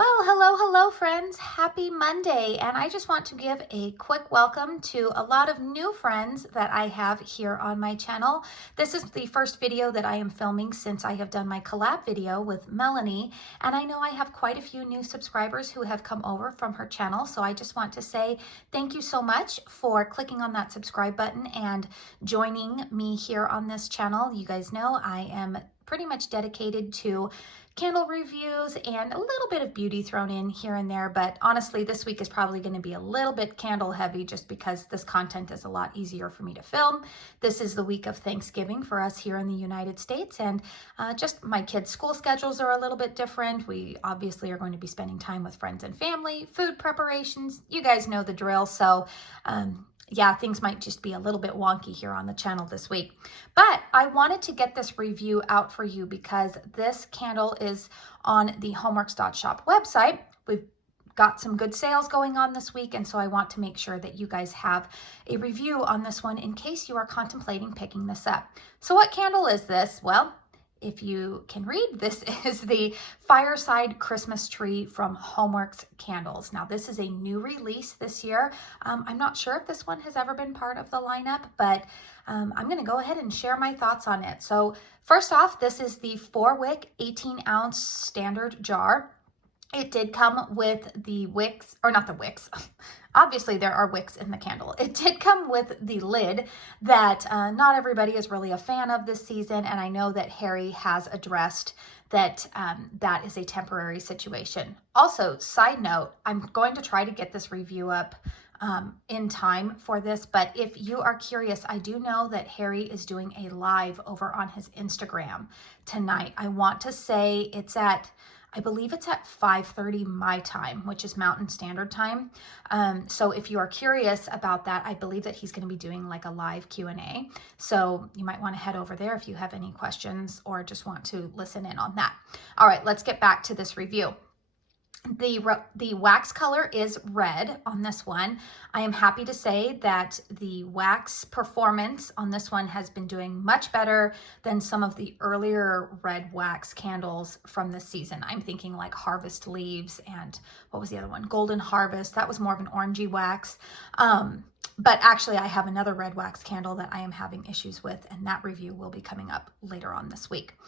Well, hello, friends. Happy Monday. And I just want to give a quick welcome to a lot of new friends that I have here on my channel. This is the first video that I am filming since I have done my collab video with Melanie. And I know I have quite a few new subscribers who have come over from her channel. So I just want to say thank you so much for clicking on that subscribe button and joining me here on this channel. You guys know I am pretty much dedicated to candle reviews and a little bit of beauty thrown in here and there, but honestly this week is probably going to be a little bit candle heavy just because this content is a lot easier for me to film. This is the week of Thanksgiving for us here in the United States, and just my kids' school schedules are a little bit different. We obviously are going to be spending time with friends and family, food preparations, you guys know the drill. So yeah, things might just be a little bit wonky here on the channel this week. But I wanted to get this review out for you because this candle is on the Homeworx.shop website. We've got some good sales going on this week, and so I want to make sure that you guys have a review on this one in case you are contemplating picking this up. So what candle is this? Well, if you can read, this is the Fireside Christmas Tree from Homeworx Candles. Now, this is a new release this year. I'm not sure if this one has ever been part of the lineup, but I'm going to go ahead and share my thoughts on it. So first off, this is the 4-wick, 18-ounce standard jar. It did come with the wicks, or not the wicks. Obviously, there are wicks in the candle. It did come with the lid that not everybody is really a fan of this season, and I know that Harry has addressed that that is a temporary situation. Also, side note, I'm going to try to get this review up in time for this, but if you are curious, I do know that Harry is doing a live over on his Instagram tonight. I want to say it's at, I believe it's at 5:30 my time, which is Mountain Standard Time. So if you are curious about that, I believe that he's going to be doing like a live Q&A. So you might want to head over there if you have any questions or just want to listen in on that. All right, let's get back to this review. The wax color is red on this one. I am happy to say that the wax performance on this one has been doing much better than some of the earlier red wax candles from this season. I'm thinking like Harvest Leaves and what was the other one? Golden Harvest. That was more of an orangey wax. But actually I have another red wax candle that I am having issues with, and that review will be coming up later on this week.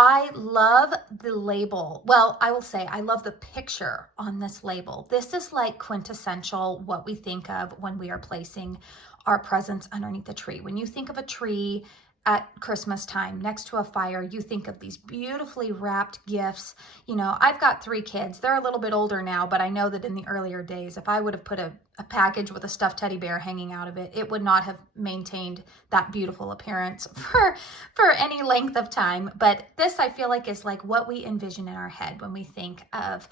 I love the label. Well, I will say I love the picture on this label. This is like quintessential what we think of when we are placing our presents underneath the tree. When you think of a tree at Christmas time next to a fire, you think of these beautifully wrapped gifts. You know, I've got 3 kids. They're a little bit older now, but I know that in the earlier days, if I would have put a package with a stuffed teddy bear hanging out of it, it would not have maintained that beautiful appearance for any length of time. But this, I feel like, is like what we envision in our head when we think of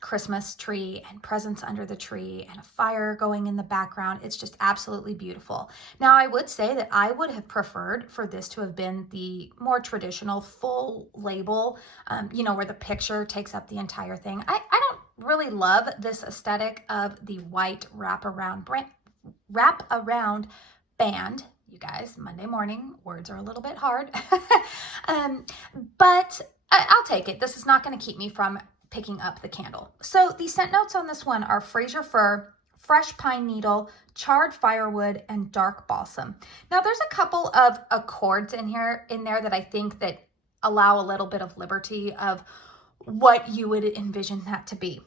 Christmas tree and presents under the tree and a fire going in the background. It's just absolutely beautiful. Now, I would say that I would have preferred for this to have been the more traditional full label, you know, where the picture takes up the entire thing. I don't really love this aesthetic of the white wrap around band. You guys, Monday morning, words are a little bit hard, but I'll take it. This is not going to keep me from picking up the candle. So the scent notes on this one are Fraser fir, fresh pine needle, charred firewood, and dark balsam. Now there's a couple of accords in there that I think that allow a little bit of liberty of what you would envision that to be.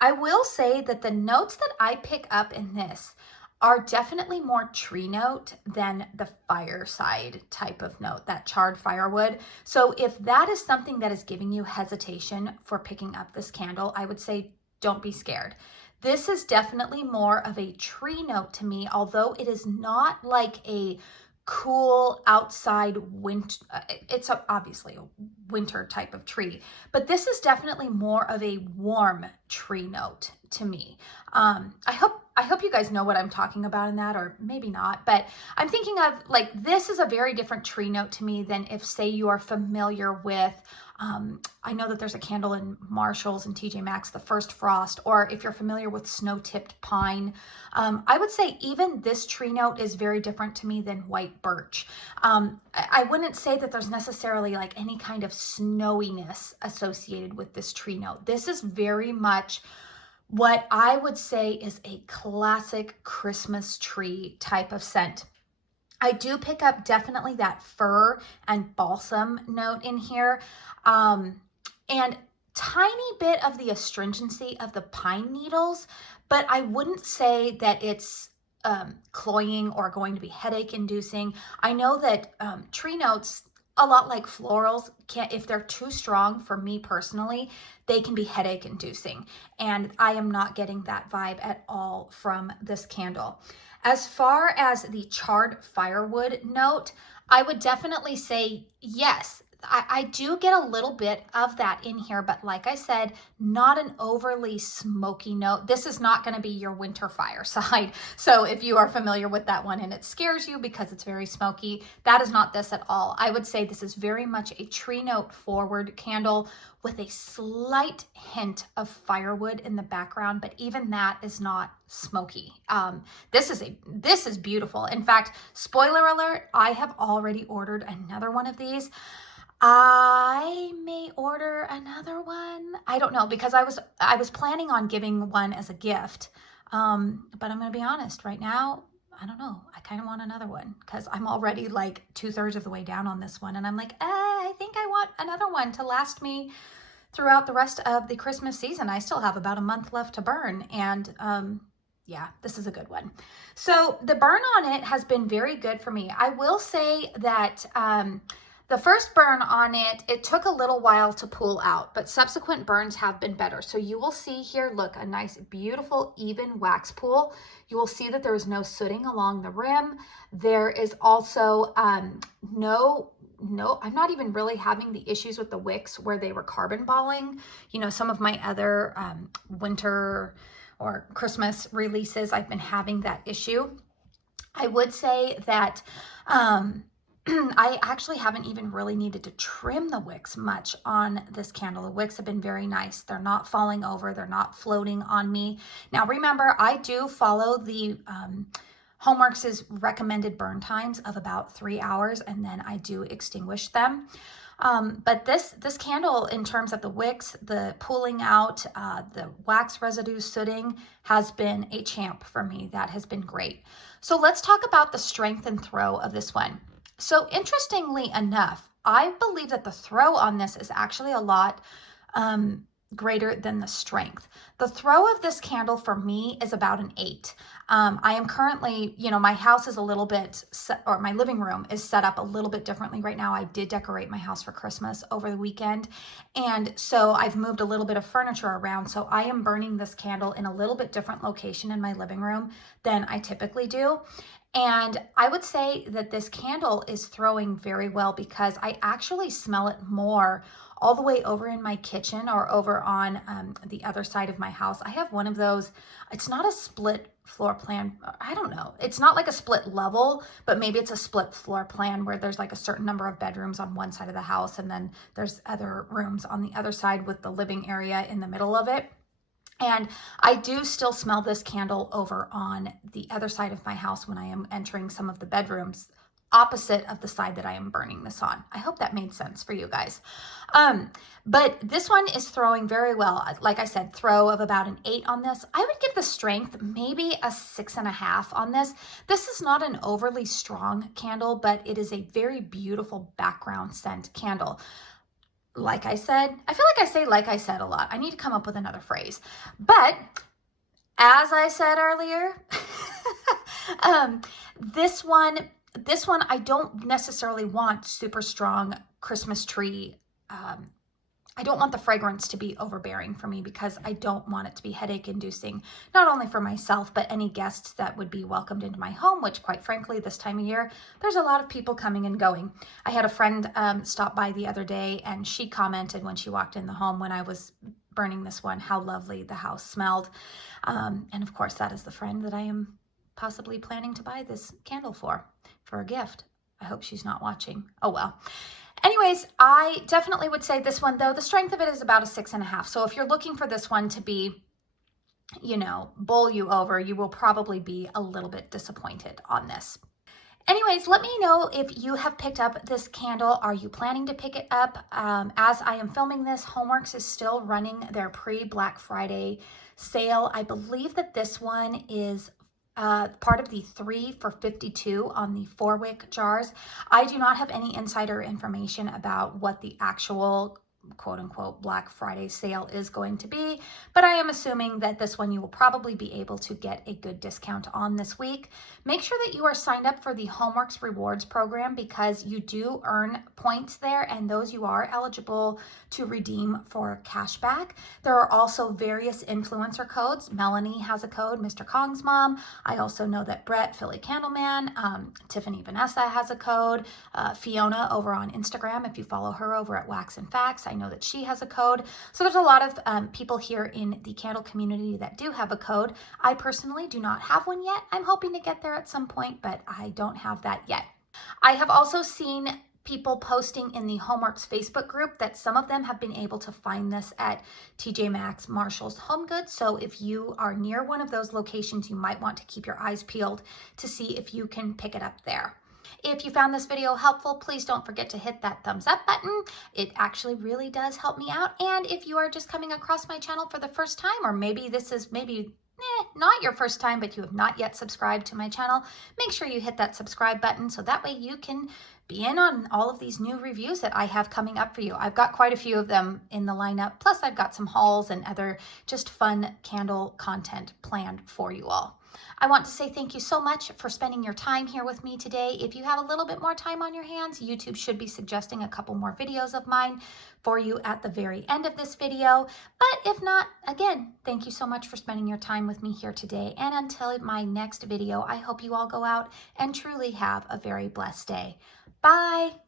I will say that the notes that I pick up in this are definitely more tree note than the fireside type of note, that charred firewood. So if that is something that is giving you hesitation for picking up this candle, I would say don't be scared. This is definitely more of a tree note to me, although it is not like a cool outside winter. It's obviously a winter type of tree, but this is definitely more of a warm tree note to me. I hope you guys know what I'm talking about in that, or maybe not, but I'm thinking of like, this is a very different tree note to me than if, say, you are familiar with I know that there's a candle in Marshall's and TJ Maxx, the First Frost, or if you're familiar with snow-tipped pine. I would say even this tree note is very different to me than white birch. I wouldn't say that there's necessarily like any kind of snowiness associated with this tree note. This is very much what I would say is a classic Christmas tree type of scent. I do pick up definitely that fir and balsam note in here, and tiny bit of the astringency of the pine needles, but I wouldn't say that it's cloying or going to be headache inducing. I know that tree notes, a lot like florals, if they're too strong for me personally, they can be headache inducing. And I am not getting that vibe at all from this candle. As far as the charred firewood note, I would definitely say yes. I do get a little bit of that in here, but like I said, not an overly smoky note. This is not going to be your winter fireside. So if you are familiar with that one and it scares you because it's very smoky, that is not this at all. I would say this is very much a tree note forward candle with a slight hint of firewood in the background, but even that is not smoky. This is beautiful. In fact, spoiler alert, I have already ordered another one of these. I may order another one. I don't know, because I was planning on giving one as a gift. But I'm going to be honest right now, I don't know. I kind of want another one because I'm already like 2/3 of the way down on this one. And I'm like, I think I want another one to last me throughout the rest of the Christmas season. I still have about a month left to burn. And, yeah, this is a good one. So the burn on it has been very good for me. I will say that, the first burn on it took a little while to pull out, but subsequent burns have been better. So you will see here, look, a nice, beautiful, even wax pool. You will see that there is no sooting along the rim. There is also no, I'm not even really having the issues with the wicks where they were carbon balling. You know, some of my other winter or Christmas releases, I've been having that issue. I would say that I actually haven't even really needed to trim the wicks much on this candle. The wicks have been very nice. They're not falling over. They're not floating on me. Now, remember, I do follow the Homeworx's recommended burn times of about 3 hours, and then I do extinguish them. But this candle, in terms of the wicks, the pulling out, the wax residue sooting, has been a champ for me. That has been great. So let's talk about the strength and throw of this one. So interestingly enough, I believe that the throw on this is actually a lot greater than the strength. The throw of this candle for me is about an 8. I am currently, you know, my house is a little bit, or my living room is set up a little bit differently right now. I did decorate my house for Christmas over the weekend. And so I've moved a little bit of furniture around. So I am burning this candle in a little bit different location in my living room than I typically do. And I would say that this candle is throwing very well because I actually smell it more all the way over in my kitchen or over on the other side of my house. I have one of those. It's not a split floor plan. I don't know. It's not like a split level, but maybe it's a split floor plan where there's like a certain number of bedrooms on one side of the house, and then there's other rooms on the other side with the living area in the middle of it. And I do still smell this candle over on the other side of my house when I am entering some of the bedrooms opposite of the side that I am burning this on. I hope that made sense for you guys. But this one is throwing very well. Like I said, throw of about an 8 on this. I would give the strength maybe a 6.5 on this. This is not an overly strong candle, but it is a very beautiful background scent candle. Like I said, I feel like I say like I said a lot. I need to come up with another phrase. But as I said earlier, this one I don't necessarily want super strong Christmas tree. I don't want the fragrance to be overbearing for me because I don't want it to be headache inducing, not only for myself, but any guests that would be welcomed into my home, which quite frankly, this time of year, there's a lot of people coming and going. I had a friend stop by the other day, and she commented when she walked in the home when I was burning this one, how lovely the house smelled. And of course, that is the friend that I am possibly planning to buy this candle for a gift. I hope she's not watching. Oh well. Anyways, I definitely would say this one, though, the strength of it is about a 6.5. So if you're looking for this one to be, you know, bowl you over, you will probably be a little bit disappointed on this. Anyways, let me know if you have picked up this candle. Are you planning to pick it up? As I am filming this, Homeworx is still running their pre-Black Friday sale. I believe that this one is part of the 3 for $52 on the 4-wick jars. I do not have any insider information about what the actual quote-unquote Black Friday sale is going to be, but I am assuming that this one you will probably be able to get a good discount on this week. Make sure that you are signed up for the Homeworx rewards program because you do earn points there, and those you are eligible to redeem for cashback. There are also various influencer codes. Melanie has a code, Mr. Kong's mom. I also know that Brett, Philly Candleman, Tiffany Vanessa has a code. Fiona over on Instagram, if you follow her over at Wax and Facts, I know that she has a code. So there's a lot of people here in the candle community that do have a code. I personally do not have one yet. I'm hoping to get there at some point, but I don't have that yet. I have also seen people posting in the Homeworx Facebook group that some of them have been able to find this at TJ Maxx, Marshall's, Home Goods. So if you are near one of those locations, you might want to keep your eyes peeled to see if you can pick it up there. If you found this video helpful, please don't forget to hit that thumbs up button. It actually really does help me out. And if you are just coming across my channel for the first time, or maybe this is not your first time, but you have not yet subscribed to my channel, make sure you hit that subscribe button so that way you can be in on all of these new reviews that I have coming up for you. I've got quite a few of them in the lineup, plus I've got some hauls and other just fun candle content planned for you all. I want to say thank you so much for spending your time here with me today. If you have a little bit more time on your hands, YouTube should be suggesting a couple more videos of mine for you at the very end of this video. But if not, again, thank you so much for spending your time with me here today. And until my next video, I hope you all go out and truly have a very blessed day. Bye.